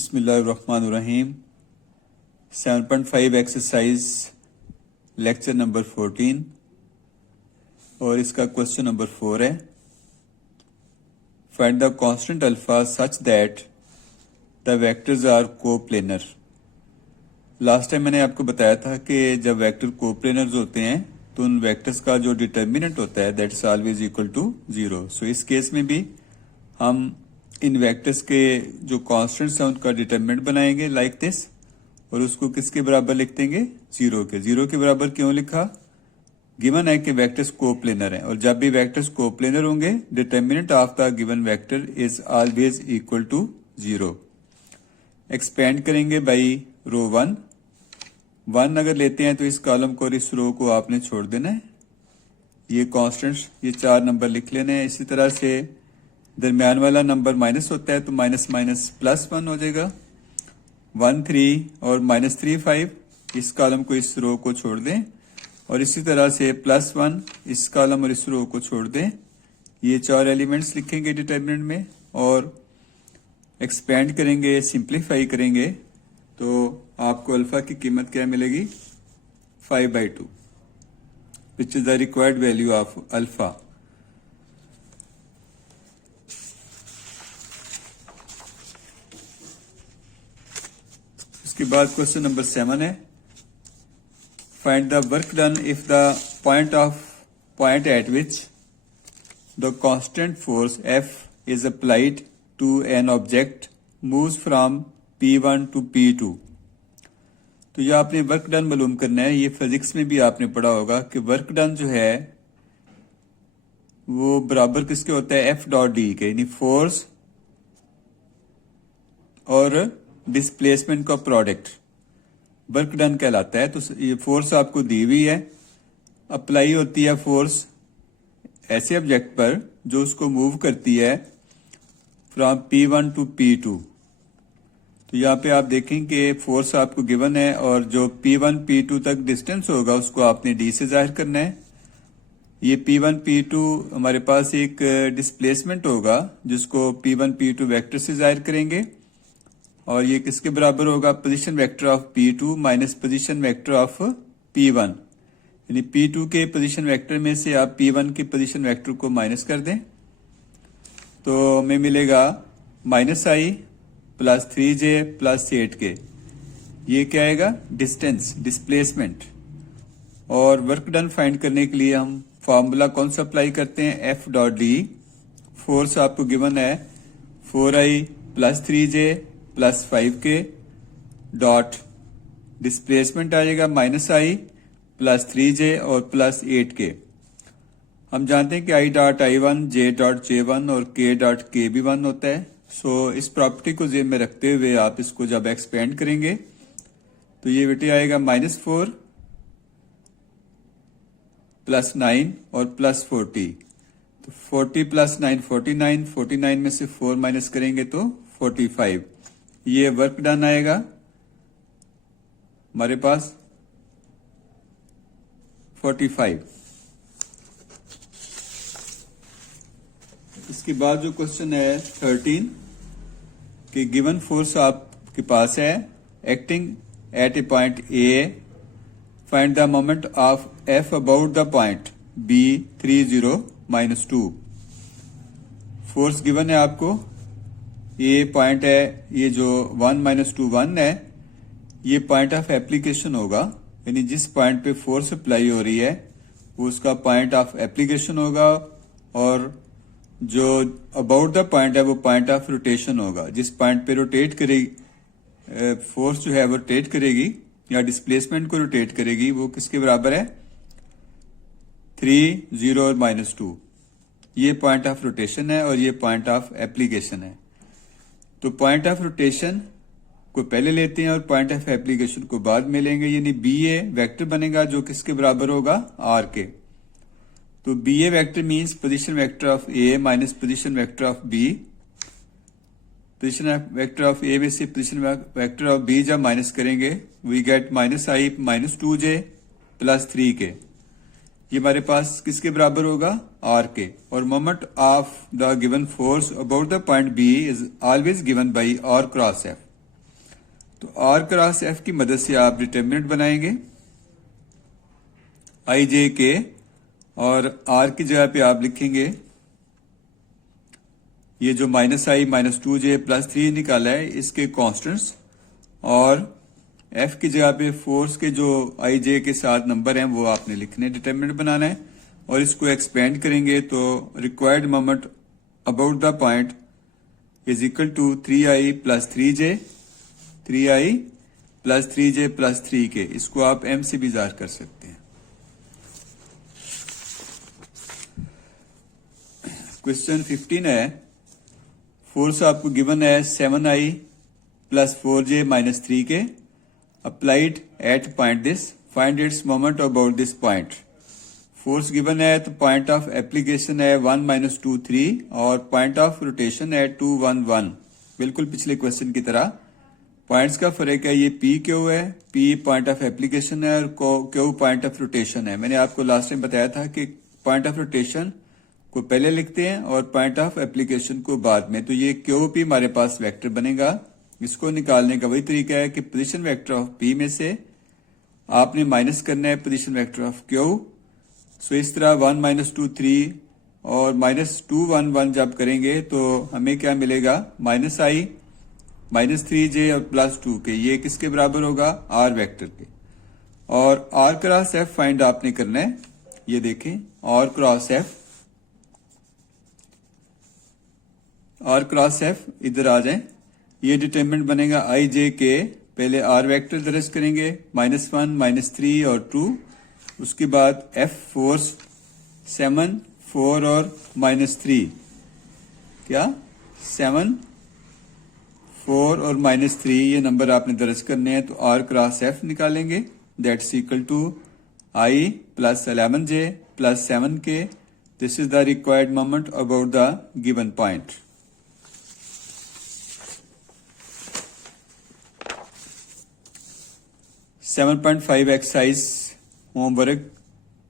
बिस्मिल्लाहिर्रहमानिर्रहीम 7.5 exercise lecture number 14 और इसका क्वेश्चन नंबर 4 है। Find the constant alpha such that the vectors are coplanar. Last time मैंने आपको बताया था कि जब वेक्टर कोप्लेनर्स होते हैं तो उन वेक्टर्स का जो डिटर्मिनेंट होता है that is always equal to 0। So इस केस में भी हम इन वेक्टर्स के जो कांस्टेंट्स हैं उनका डिटरमिनेंट बनाएंगे लाइक दिस, और उसको किसके बराबर लिख देंगे? 0 के। 0 के बराबर क्यों लिखा? गिवन है कि वेक्टर्स कोप्लेनर हैं, और जब भी वेक्टर्स कोप्लेनर होंगे determinant of the given vector is always equal to 0। Expand करेंगे बाई रो 1 अगर लेते हैं तो इस कॉलम को और इस रो को आपने छोड़ देना है। ये कांस्टेंट्स ये 4 नंबर लिख लेने हैं। इसी तरह से दरमियान वाला नंबर माइनस होता है तो माइनस माइनस प्लस 1 हो जाएगा। 1 3 और माइनस 3 5 इस कॉलम को इस रो को छोड़ दें, और इसी तरह से प्लस 1 इस कॉलम और इस रो को छोड़ दें। ये 4 एलिमेंट्स लिखेंगे डिटरमिनेंट में और एक्सपेंड करेंगे, सिंप्लीफाई करेंगे तो आपको अल्फा की कीमत क्या मिलेगी? 5/2 which is the required value of alpha. इसके बाद क्वेश्चन नंबर 7 है। Find the work done if the point eight which the constant force F is applied to an object moves from P1 to P2। तो ये आपने work done मालूम करना है। ये फिजिक्स में भी आपने पढ़ा होगा कि वर्क डन जो है वो बराबर किसके होता है? F.D के, यानी फोर्स और डिस्प्लेसमेंट का प्रोडक्ट वर्क डन कहलाता है। तो ये फोर्स आपको दी हुई है, अप्लाई होती है फोर्स ऐसे ऑब्जेक्ट पर जो उसको मूव करती है फ्रॉम P1 टू P2। तो यहाँ पे आप देखें कि फोर्स आपको गिवन है और जो P1 P2 तक डिस्टेंस होगा उसको आपने D से जाहिर करना है। ये P1 P2 हमारे पास एक डिस्प्लेसमेंट होगा जिसको P1 P2 वेक्टर से जाहिर करेंगे, और ये किसके बराबर होगा? Position vector of P2 minus position vector of P1, यानी P2 के पोजीशन वेक्टर में से आप P1 के पोजीशन वेक्टर को माइनस कर दें तो हमें मिलेगा -i plus 3j plus 8k। ये क्या आएगा? Distance, displacement. और वर्क डन फाइंड करने के लिए हम फॉर्मूला कौन सा अप्लाई करते हैं? F.D। फोर्स आपको गिवन है 4i plus 3j plus 5k dot displacement आ जाएगा -i प्लस 3j और प्लस 8k। हम जानते हैं कि i dot i1 j dot j1 और k डॉट k भी 1 होता है। सो इस प्रॉपर्टी को जेब में रखते हुए आप इसको जब एक्सपेंड करेंगे तो ये बेटे आएगा -4 प्लस 9 और प्लस 40। तो 40 प्लस 9 49, 49 में से 4 माइनस करेंगे तो 45। ये वर्क डन आएगा हमारे पास 45। इसके बाद जो क्वेश्चन है 13 कि गिवन फोर्स आपके पास है acting at A point A, find the moment of F about the point B 30 -2। Force given है आपको, ये पॉइंट है, ये जो 1 - 2 1 है, ये पॉइंट ऑफ एप्लीकेशन होगा, यानी जिस पॉइंट पे फोर्स अप्लाई हो रही है वो उसका पॉइंट ऑफ एप्लीकेशन होगा, और जो अबाउट द पॉइंट है वो पॉइंट ऑफ रोटेशन होगा। जिस पॉइंट पे रोटेट करेगी फोर्स जो है वो रोटेट करेगी या डिस्प्लेसमेंट को रोटेट करेगी वो किसके बराबर है? 3 0 और -2। ये पॉइंट ऑफ रोटेशन है और ये पॉइंट ऑफ एप्लीकेशन है। तो पॉइंट ऑफ रोटेशन को पहले लेते हैं और पॉइंट ऑफ एप्लीकेशन को बाद में लेंगे, यानी BA वेक्टर बनेगा जो किसके बराबर होगा? R के। तो BA vector means position vector of A minus position vector of B। Position vector of A में से पोजीशन वेक्टर ऑफ B जब माइनस करेंगे we get -i minus 2j plus 3k। ये हमारे पास किसके बराबर होगा? R के। और moment of the given force about the point B is always given by R cross F। तो आर क्रॉस एफ की मदद से आप डिटर्मिनेंट बनाएंगे आई जे के, और आर की जगह पे आप लिखेंगे ये जो -i-2j+3 निकाला है इसके कांस्टेंट्स, और एफ की जगह पे फोर्स के जो आई जे के साथ नंबर हैं वो आपने लिखने, डिटर्मिनेंट बनाना है, और इसको एक्सपेंड करेंगे तो required moment about the point is equal to 3i + 3j, 3i + 3j + 3k। इसको आप m से भी ज़ाहिर कर सकते हैं। क्वेश्चन 15 है, फोर्स आपको गिवन है 7i + 4j - 3k applied at point this, find its moment about this point. Force given है तो पॉइंट ऑफ एप्लीकेशन है 1 - 2 3 और पॉइंट ऑफ रोटेशन है 2 1 1। बिल्कुल पिछले क्वेश्चन की तरह पॉइंट्स का फर्क है, ये पी क्यू है, पी पॉइंट ऑफ एप्लीकेशन है और क्यू पॉइंट ऑफ रोटेशन है। मैंने आपको लास्ट टाइम बताया था कि पॉइंट ऑफ रोटेशन को पहले लिखते हैं और पॉइंट ऑफ एप्लीकेशन को बाद में। तो ये क्यू पी हमारे पास वेक्टर बनेगा। इसको निकालने का वही तरीका है कि पोजीशन वेक्टर ऑफ पी में से आपने माइनस करना है पोजीशन वेक्टर ऑफ क्यू। सो इस तरह 1 - 2 3 और -2 1 1 जब करेंगे तो हमें क्या मिलेगा, -i -3j और +2 के, ये किसके बराबर होगा, आर वेक्टर के। और आर क्रॉस एफ फाइंड आपने करना है। ये देखें आर क्रॉस एफ इधर आ जाए, ये डिटरमिनेंट बनेगा आई जे के। पहले आर वेक्टर दर्ज करेंगे -1 -3 और 2, उसके बाद एफ फोर्स 7 4 और -3, क्या 7 4 और -3 ये नंबर आपने दर्ज करने हैं। तो आर क्रॉस एफ निकालेंगे, that's equal to i + 11j + 7k। This is the required moment about the given point. Seven 7.5 exercise homework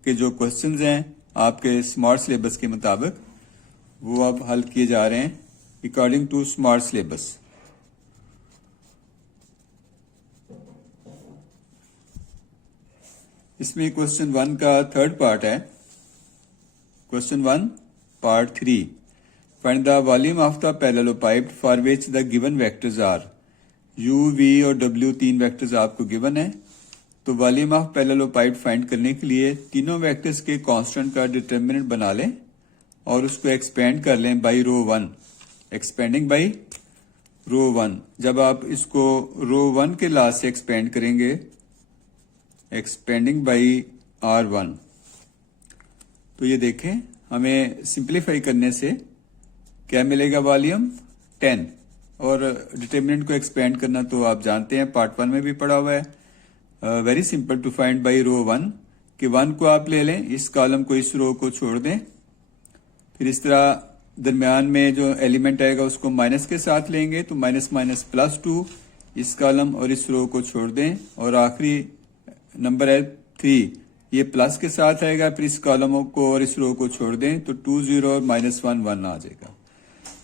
के जो क्वेश्चंस हैं आपके स्मार्ट सिलेबस के मुताबिक वो अब हल किए जा रहे हैं अकॉर्डिंग टू स्मार्ट सिलेबस। इसमें क्वेश्चन 1 का थर्ड पार्ट है। Question 1 part 3, find the volume of the parallelepiped for which the given vectors are. u, v और w तीन वेक्टर्स आपको गिवन है। तो वॉल्यूम ऑफ पैरेललोपाइड फाइंड करने के लिए तीनों वेक्टर्स के कांस्टेंट का डिटरमिनेंट बना लें और उसको एक्सपेंड कर लें by row 1, expanding by row 1। जब आप इसको रो 1 के लास्ट से एक्सपेंड करेंगे, एक्सपेंडिंग बाई r1, तो ये देखें हमें सिंप्लीफाई करने से क्या मिलेगा, वॉल्यूम 10। और डिटरमिनेंट को एक्सपेंड करना तो आप जानते हैं, पार्ट 1 में भी पढ़ा हुआ है। Very simple to find by row 1 कि 1 को आप ले लें, इस कॉलम को इस रो को छोड़ दें, फिर इस तरह दरमियान में जो एलिमेंट आएगा उसको माइनस के साथ लेंगे तो -+2 इस कॉलम और इस रो को छोड़ दें, और आखिरी नंबर है 3, ये प्लस के साथ आएगा, फिर इस कॉलम को और इस रो को छोड़ दें तो 2 0 और -1 1 आ जाएगा।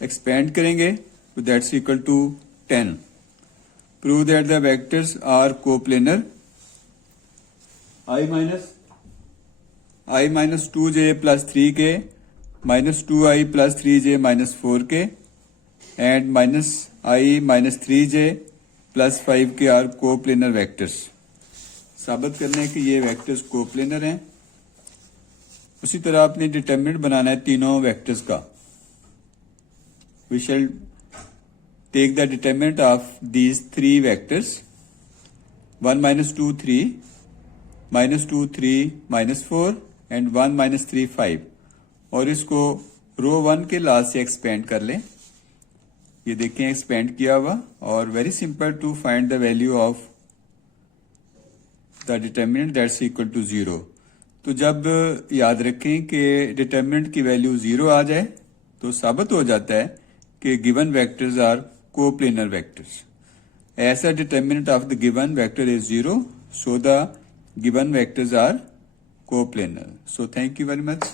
एक्सपेंड करेंगे तो that's equal to 10। Prove that the vectors are coplanar. i - 2j + 3k -2i + 3j - 4k and -i - 3j + 5k are coplanar vectors. साबित करने हैं कि ये वेक्टर्स कोप्लेनर हैं। उसी तरह आपने डिटरमिनेंट बनाना है तीनों वेक्टर्स का। We shall take the determinant of these 3 vectors 1 - 2 3 -2 3 -4 and 1 - 3 5, और इसको रो 1 के लास्ट से एक्सपेंड कर लें। ये देखें एक्सपेंड किया हुआ, और very simple to find the value of the determinant that's equal to 0। तो जब याद रखें कि डिटरमिनेंट की वैल्यू 0 आ जाए तो साबित हो जाता है कि given vectors are coplanar vectors. ऐसा determinant of the given vector is 0, so the given vectors are coplanar. So thank you very much.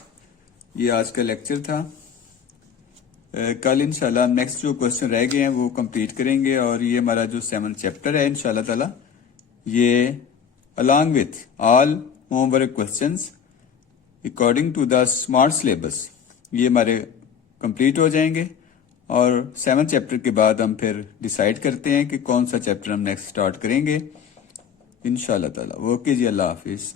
ये आज का लेक्चर था। कल इंशाल्लाह नेक्स्ट जो क्वेश्चन रह गए हैं वो कंप्लीट करेंगे और ये हमारा जो 7th चैप्टर है इंशाल्लाह ताला ये along with all homework questions according to the smart syllabus ये हमारे कंप्लीट हो जाएंगे और 7th चैप्टर के बाद हम फिर डिसाइड करते हैं कि कौन सा चैप्टर हम नेक्स्ट स्टार्ट करेंगे इंशाल्लाह ताला। ओके जी, अल्लाह हाफिज।